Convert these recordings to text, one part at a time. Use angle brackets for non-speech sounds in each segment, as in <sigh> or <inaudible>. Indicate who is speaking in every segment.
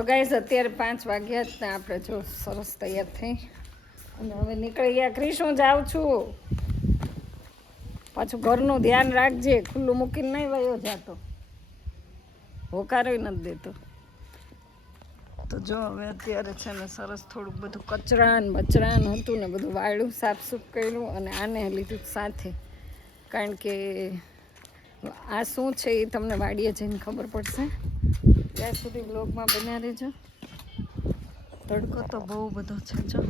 Speaker 1: તો ગાઈઝ અત્યારે પાંચ વાગ્યા જ ને આપણે જો સરસ તૈયાર થઈ. અને હવે નીકળી ગયા ક્રિશ, હું જાઉં છું. પાછું ઘરનું ધ્યાન રાખજે, ખુલ્લું મૂકીને નહીં વયો જાતો. હોકારો નથી દેતો. તો જો હવે અત્યારે છે ને સરસ થોડુંક બધું કચરાન બચરાન હતું ને બધું વાળ્યું સાફસૂફ કર્યું અને આને લીધું સાથે. કારણ કે આ શું છે એ તમને વાડીએ જઈને ખબર પડશે. ત્યાં સુધી બ્લોગમાં બન્યા રહેજો. તડકો તો બહુ બધો છે, જો.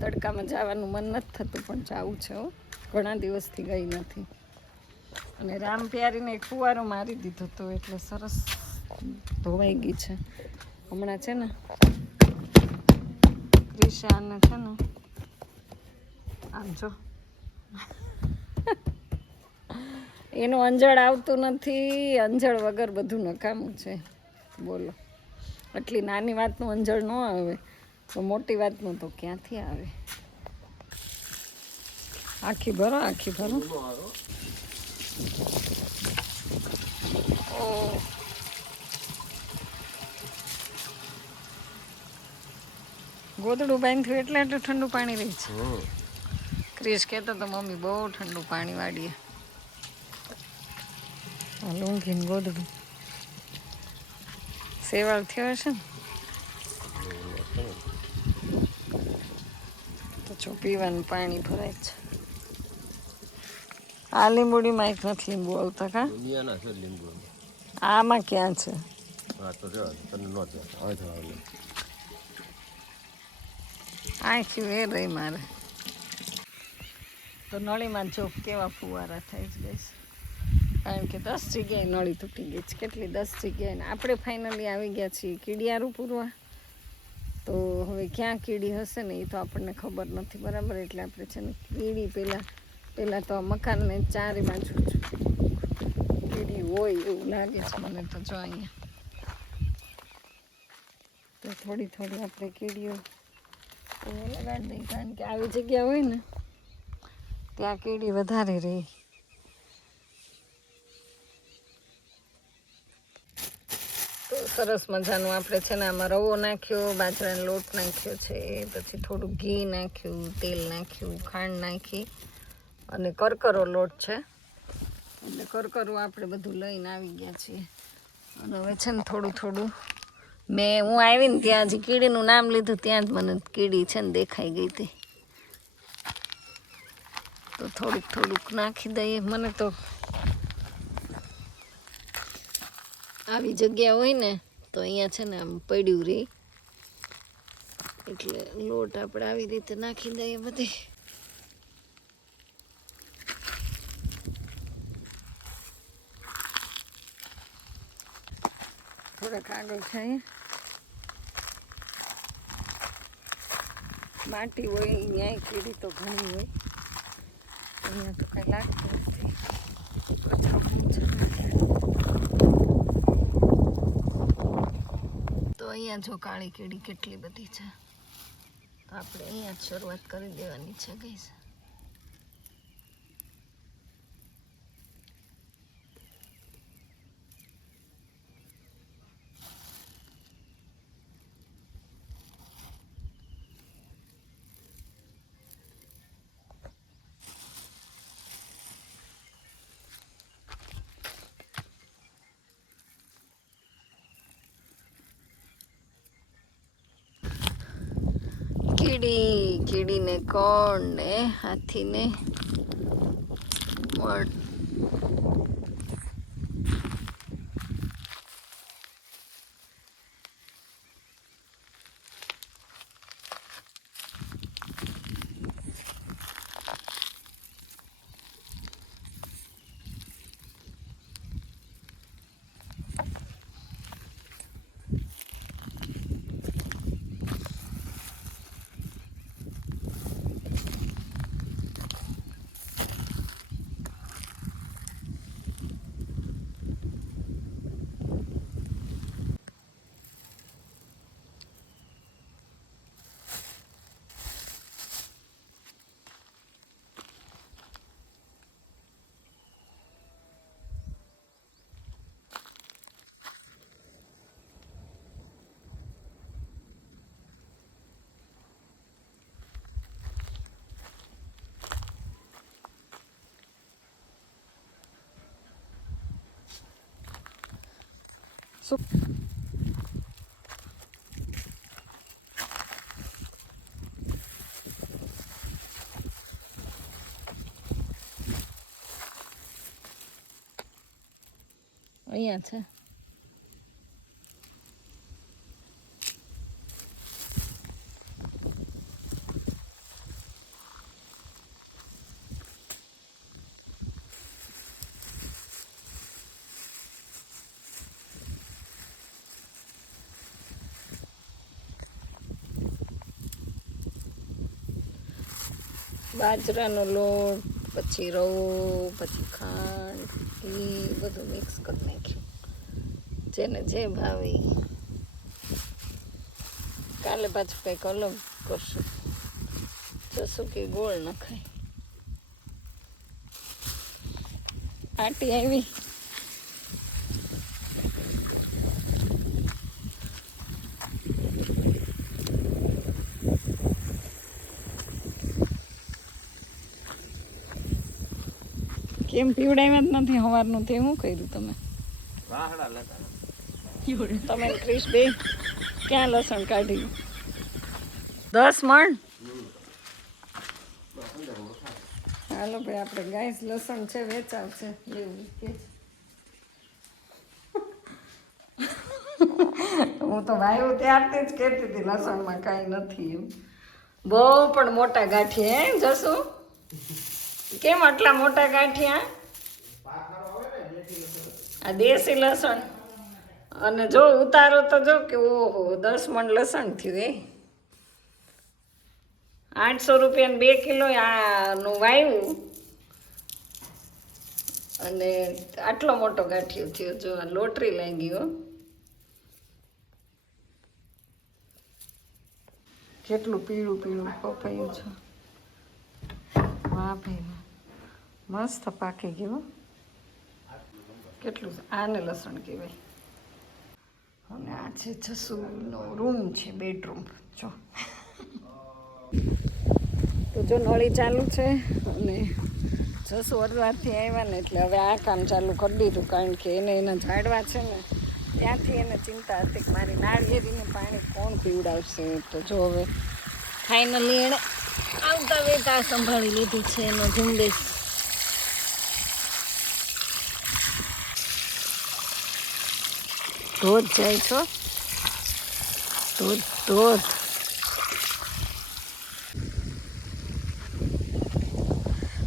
Speaker 1: તડકામાં જવાનું મન નથી થતું, પણ જવું છે હો. ઘણા દિવસથી ગઈ નથી. અને રામ પ્યારીને એક ફુવારો મારી દીધો તો એટલે સરસ ધોવાઈ ગઈ છે. હમણાં છે ને ક્રિશાને છે ને, આમ જો. <laughs> એનું અંજળ આવતું નથી, અંજળ વગર બધું નકામું છે. બોલો. આટલી નાની વાતનું અંજળ ન આવે તો મોટી વાતનું તો ક્યાંથી આવે? આખી ભરો આખી ભરો. ગોદડું બાંધ્યું એટલે એટલું ઠંડુ પાણી રહી છે. ક્રિશ કહેતો તો મમ્મી બહુ ઠંડુ પાણી વાળીએ. લૂંઘીને ગોદડું. સેવાળ થયો હશે ને તો જો પીવાનું પાણી ભરાય છે. આ લીંબુડીમાં એક નથી લીંબુ આવતા કા?
Speaker 2: લીંબુ.
Speaker 1: આમાં ક્યાં છે? આંખ્યું એ રહી મારે. તો નળીમાં જો કેવા ફુવારા થાય છે ગઈશ કારણ કે દસ જગ્યાએ નળી તૂટી ગઈ છે. કેટલી દસ જગ્યાએ ને આપણે ફાઇનલી આવી ગયા છીએ કીડિયારું પૂરવા. તો હવે ક્યાં કીડી હશે ને એ તો આપણને ખબર નથી, બરાબર? એટલે આપણે છે ને કીડી પહેલાં પહેલાં તો આ મકાનને ચારે બાજુ કીડી હોય એવું લાગે છે મને તો જો અહીંયા. તો થોડી થોડી આપણે કીડીઓ લગાડી દઈએ, કારણ કે આવી જગ્યા હોય ને, ત્યાં કીડી વધારે રહી. સરસ મજાનું આપણે છે ને આમાં રવો નાખ્યો, બાજરાનો લોટ નાખ્યો છે, પછી થોડું ઘી નાખ્યું, તેલ નાખ્યું, ખાંડ નાખી અને કરકરો લોટ છે. એટલે કરકરો આપણે બધું લઈને આવી ગયા છીએ. અને હવે છે ને થોડું થોડું મેં, હું આવીને ત્યાં હજી કીડીનું નામ લીધું, ત્યાં જ મને કીડી છે ને દેખાઈ ગઈ હતી. તો થોડુંક થોડુંક નાખી દઈએ. મને તો આવી જગ્યા હોય ને, તો અહીંયા છે ને આમ પડ્યું રહી એટલે લોટ આપણે આવી રીતે નાખી દઈએ બધી. થોડાક આગળ થાય માટી હોય, અહીંયા કીડી તો ઘણી હોય. અહીંયા તો કઈ લાગતું નથી બહુ છે. તો અહીંયા જો કાળી કેડી કેટલી બધી છે. તો આપણે અહીંયા જ શરૂઆત કરી દેવાની છે ગઈશ કીડી કીડીને કોણ ને હાથીને મળ શું અહીંયા બાજરાનો લોટ, પછી રવો, પછી ખાંડ, ઘી બધું મિક્સ કરી નાખ્યું. જેને જે ભાવે કાલે પાછું કંઈક અલગ કરશું. જશું કે ગોળ નખાય. આટી આવી. કેમ પીવડાવ્યા જ નથી સવારનું તે શું કર્યું તમે? તમે ક્રિશ બે ક્યાં લસણ કાઢ્યું? દસ મણ? હાલો ભાઈ આપણે ગાય લસણ છે વેચાવશે. લેવું કે છે. હું તો વાયુ ત્યારથી જ કહેતી હતી લસણમાં કાંઈ નથી એમ. બહુ પણ મોટા ગાંઠી હે જશું કેમ આટલા મોટા ગાંઠિયા? આ દેશી લસણ. અને જો ઉતારો તો જો કે ઓહો, દસ મણ લસણ થયું એ આઠસો રૂપિયાનું બે કિલો આનું વાવ્યું અને આટલો મોટો ગાંઠિયો થયો, જો આ લોટરી લાગી કેટલું પીળું પીળું પપૈયું છે. વાહ ભાઈ મસ્ત પાકી ગયું. કેટલું આને લસણ કહેવાય. અને આ છે જસુનો રૂમ છે, બેડરૂમ. જો. તો જો નળી ચાલુ છે અને જસુ અરવારથી આવ્યા ને એટલે હવે આ કામ ચાલુ કરી દીધું, કારણ કે એને એના ઝાડવા છે ને, ત્યાંથી એને ચિંતા હતી કે મારી નાળિયેરીને પાણી કોણ પીવડાવશે. તો જો હવે ફાઇનલી એણે આવતા વેતા સંભાળી લીધી છે એનો ઝુંબેશ. ધોધ જાય છો. ધોધ ધોધ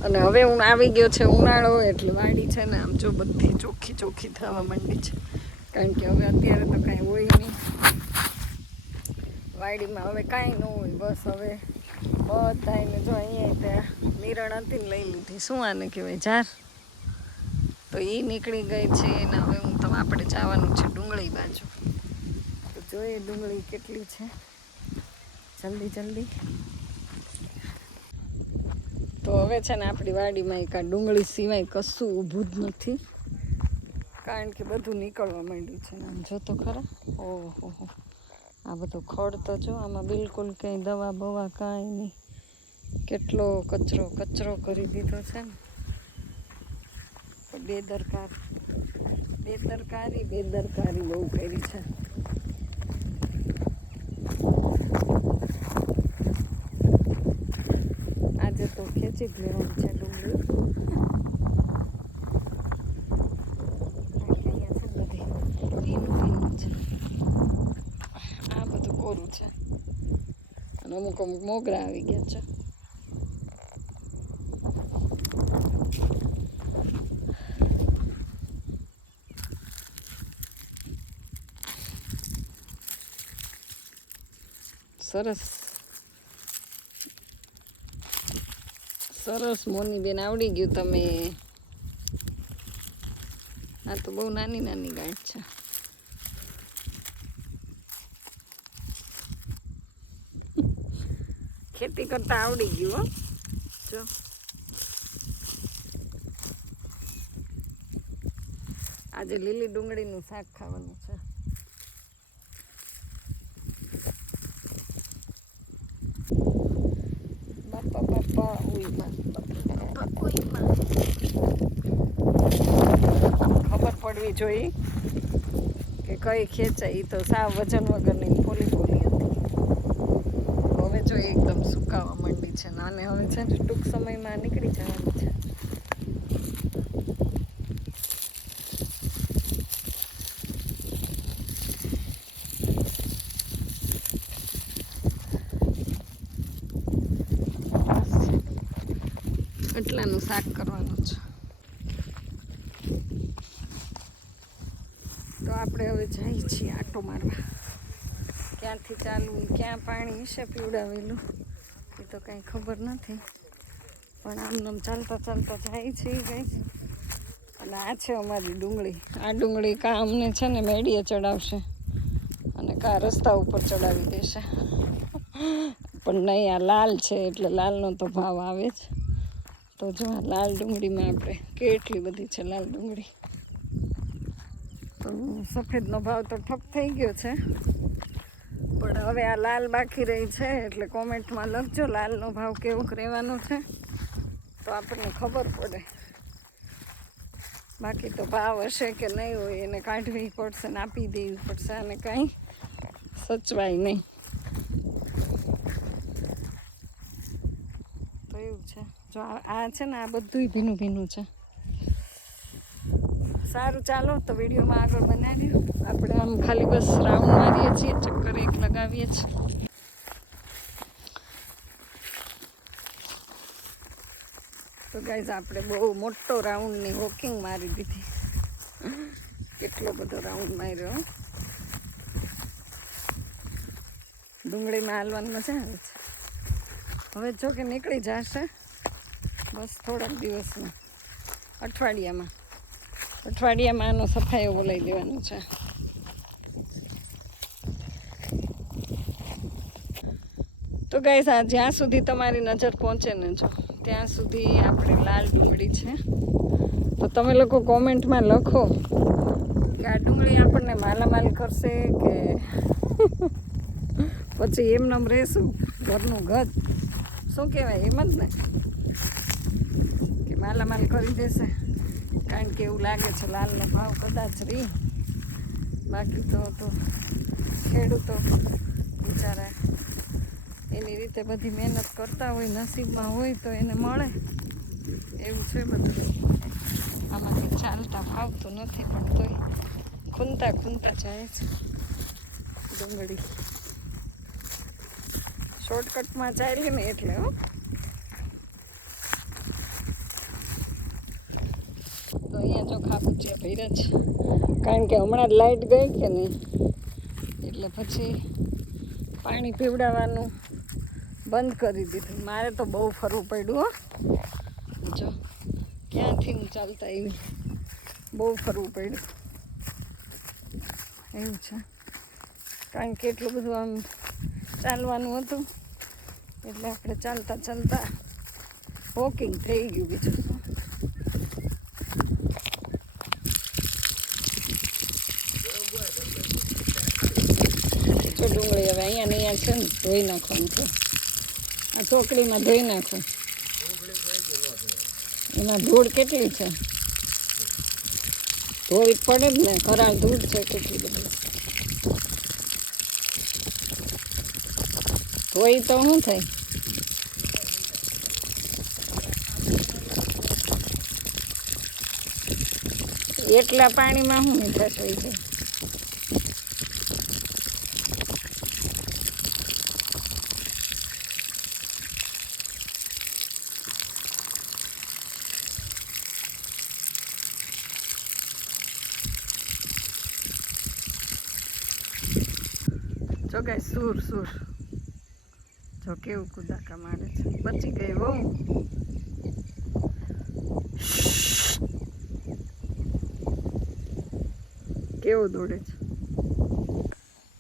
Speaker 1: અને હવે હું આવી ગયો છે ઉનાળો, એટલે વાડી છે ને આમ જો બધી ચોખ્ખી ચોખ્ખી થવા માંડી છે. કારણ કે હવે અત્યારે તો કાંઈ હોય નહીં. વાડીમાં હવે કાંઈ ન હોય, બસ હવે બધા એને જો અહીંયા ત્યાં નિરણ હતી ને લઈ લીધી. શું આને કહેવાય, જાર? તો એ નીકળી ગઈ છે તો આપણે જવાનું છે ડુંગળી બાજુ. તો જોઈએ ડુંગળી કેટલી છે. જલ્દી જલ્દી. તો હવે છે ને આપણી વાડીમાં એક ડુંગળી સિવાય કશું ઊભું જ નથી. કારણ કે બધું નીકળવા માંડ્યું છે આમ જો તો ખરા? ઓહો. આ બધો ખડ તો જો, આમાં બિલકુલ કંઈ દવા બવા કાંઈ નહીં. કેટલો કચરો કચરો કરી દીધો છે ને. બેદરકાર બેદરકારી બેદરકારી બહુ કરી છે. આજે તો ખેંચી જ લેવાનું છે ડુંગળી. છે. અને અમુક અમુક મોગરા આવી ગયા છે. સરસ. સરસ મોની બેન, આવડી ગયું તમે. આ તો બહુ નાની નાની ગાંઠ છે. ખેતી કરતા આવડી ગયું હો. જો. આજે લીલી ડુંગળીનું શાક ખાવાનું. જોઈએ કે કઈ ખેંચાય એ તો સાવ વજન વગરની પોલી પોલી હતી. હવે જો એકદમ સુકાવા માંડી છે ને હવે છે ને ટૂંક સમયમાં નીકળી જવાની છે. એટલાનું શાક કરવાનું છે તો આપણે હવે જઈએ છીએ આટો મારવા ક્યાંથી ચાલુ ને ક્યાં પાણી હશે પીવડાવેલું. એ તો કાંઈ ખબર નથી. પણ આમ ચાલતા ચાલતા જાય છે ગઈ અને આ છે અમારી ડુંગળી. આ ડુંગળી કાં અમને છે ને મેડીએ ચડાવશે. અને કાં રસ્તા ઉપર ચડાવી દેશે. પણ નહીં, આ લાલ છે એટલે લાલનો તો ભાવ આવે જ. તો જો લાલ ડુંગળીમાં આપણે કેટલી બધી છે લાલ ડુંગળી. તો સફેદનો ભાવ તો ઠપ થઈ ગયો છે. પણ હવે આ લાલ બાકી રહી છે, એટલે કોમેન્ટમાં લખજો લાલનો ભાવ કેવો રહેવાનો છે. તો આપણને ખબર પડે. બાકી તો ભાવ હશે કે નહીં હોય એને કાઢવી પડશે ને આપી દેવી પડશે અને કંઈ સચવાય નહીં. તો એવું છે. જો આ છે ને, આ બધુંય ભીનું ભીનું છે. સારું ચાલો, તો વિડીયોમાં આગળ બનાવીએ. આપણે આમ ખાલી બસ રાઉન્ડ મારીએ છીએ, ચક્કર એક લગાવીએ છીએ. તો ગાઈઝ આપણે બહુ મોટો રાઉન્ડની વોકિંગ મારી દીધી. કેટલો બધો રાઉન્ડ માર્યો. ડુંગળીમાં હાલવાની મજા આવે છે. હવે જો કે નીકળી જશે, બસ થોડાક દિવસમાં, અઠવાડિયામાં. અઠવાડિયામાં આનો સફાયો બોલાવી દેવાનો છે. તો ગાઈસ આ જ્યાં સુધી તમારી નજર પહોંચે ને જો, ત્યાં સુધી આપણે લાલ ડુંગળી છે. તો તમે લોકો કોમેન્ટમાં લખો કે આ ડુંગળી આપણને માલામાલ કરશે કે <laughs> પછી એમનેમ રહેશું ઘરનું ઘર. શું કહેવાય, એમ જ ને? કે માલામાલ કરી દેશે. કારણ કે એવું લાગે છે લાલનો ભાવ કદાચ રહી બાકી તો તો ખેડૂતો બિચારા એની રીતે બધી મહેનત કરતા હોય, નસીબમાં હોય તો એને મળે. એવું છે બધું. આમાંથી ચાલતા ફાવતું નથી, પણ તોય ખૂનતા ખૂનતા જાય છે. ડુંગળી. શોર્ટકટમાં ચાલી ને એટલે, હો. તો અહીંયા છે ભર્યા કારણ કે હમણાં જ લાઇટ ગઈ કે નહીં એટલે પછી પાણી પીવડાવવાનું બંધ કરી દીધું. મારે તો બહુ ફરવું પડ્યું હો. જો, ક્યાંથી હું ચાલતા એવી બહુ ફરવું પડ્યું. એવું છે. કારણ કે એટલું બધું આમ ચાલવાનું હતું. એટલે આપણે ચાલતા ચાલતા વોકિંગ થઈ ગયું બીજું શું જો ડુંગળી અહીંયા છે ને, ધોઈ નાખવાનું છે. આ ચોકડીમાં ધોઈ નાખો. એમાં ધૂળ કેટલી છે? ધોવી પડે જ ને ખરા ધૂળ છે કેટલી બધી. ધોઈ તો શું થાય? એટલા પાણીમાં શું મીઠાશ હોય છે? જો ગાય સુર સુર. જો કેવું કુદાકા મારે છે. બચી ગઈ બહુ કેવું દોડે છે?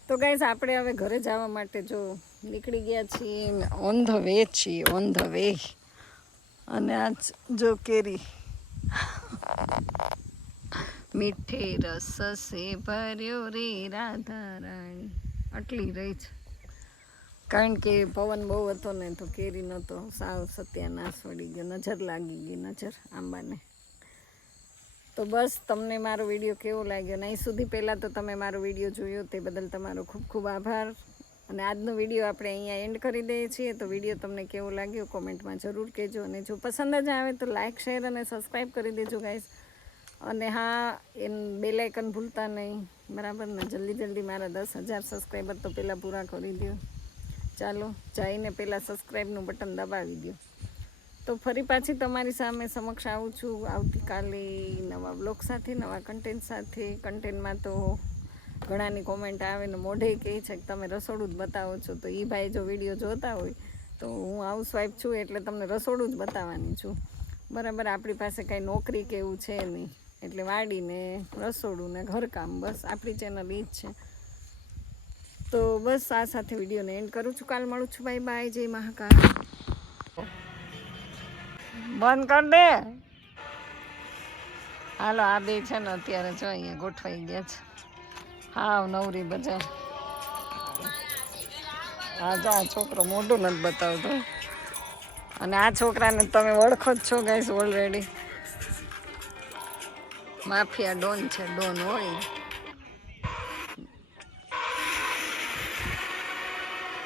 Speaker 1: તો ગાઈઝ, આપણે હવે ઘરે જવા માટે જો નીકળી ગયા છીએ ઓન ધ વે છીએ ઓન ધ વે અને આજ જો કેરી. મીઠે રસ સે ભર્યો રે, રાધા રાણી. આટલી રહી છે. કારણ કે પવન બહુ હતો ને તો કેરી નહોતો. સાવ સત્યાનાશ વળી ગયો. નજર લાગી ગઈ, નજર આંબાને. તો બસ તમને મારો વીડિયો કેવો લાગ્યો? નહીં સુધી પહેલાં તો તમે મારો વીડિયો જોયો તે બદલ તમારો ખૂબ ખૂબ આભાર. અને આજનો વીડિયો આપણે અહીંયા એન્ડ કરી દઈએ છીએ. તો વીડિયો તમને કેવો લાગ્યો કોમેન્ટમાં જરૂર કહેજો. અને જો પસંદ જ આવે તો લાઇક શેર અને સબસ્ક્રાઈબ કરી દેજો ગાઈસ અને હા, એમ બેલાઇકન ભૂલતા નહીં. બરાબર ને? જલ્દી જલ્દી મારા દસ હજાર સબસ્ક્રાઈબર તો પહેલાં પૂરા કરી દો ચાલો, જઈને પહેલાં સબસ્ક્રાઈબનું બટન દબાવી દો તો ફરી પાછી તમારી સામે સમક્ષ આવું છું. આવતીકાલે નવા બ્લોગ સાથે, નવા કન્ટેન્ટ સાથે. કન્ટેન્ટમાં તો ઘણાની કોમેન્ટ આવે ને મોઢે કહે છે કે તમે રસોડું જ બતાવો છો. તો એ ભાઈ જો વીડિયો જોતા હોય તો હું હાઉસવાઈફ છું એટલે તમને રસોડું જ બતાવવાની છું. બરાબર, આપણી પાસે કાંઈ નોકરી કે એવું છે નહીં. એટલે વાડીને રસોડું ને ઘરકામ, બસ આપણી ચેનલ એ જ છે. તો બસ આ સાથે વિડીયોને એન્ડ કરું છું. કાલ મળું છું. બાય બાય જય મહાકાલ. બંધ કર દે. હાલો, આ બે છે ને અત્યારે જો અહીંયા ગોઠવાઈ ગયા છે. હાવ નવરી બજાર. હા જો આ છોકરો મોઢું નથી બતાવતો. અને આ છોકરાને તમે ઓળખો જ છો ગાઈસ ઓલરેડી માફિયા ડોન છે ડોન હોય.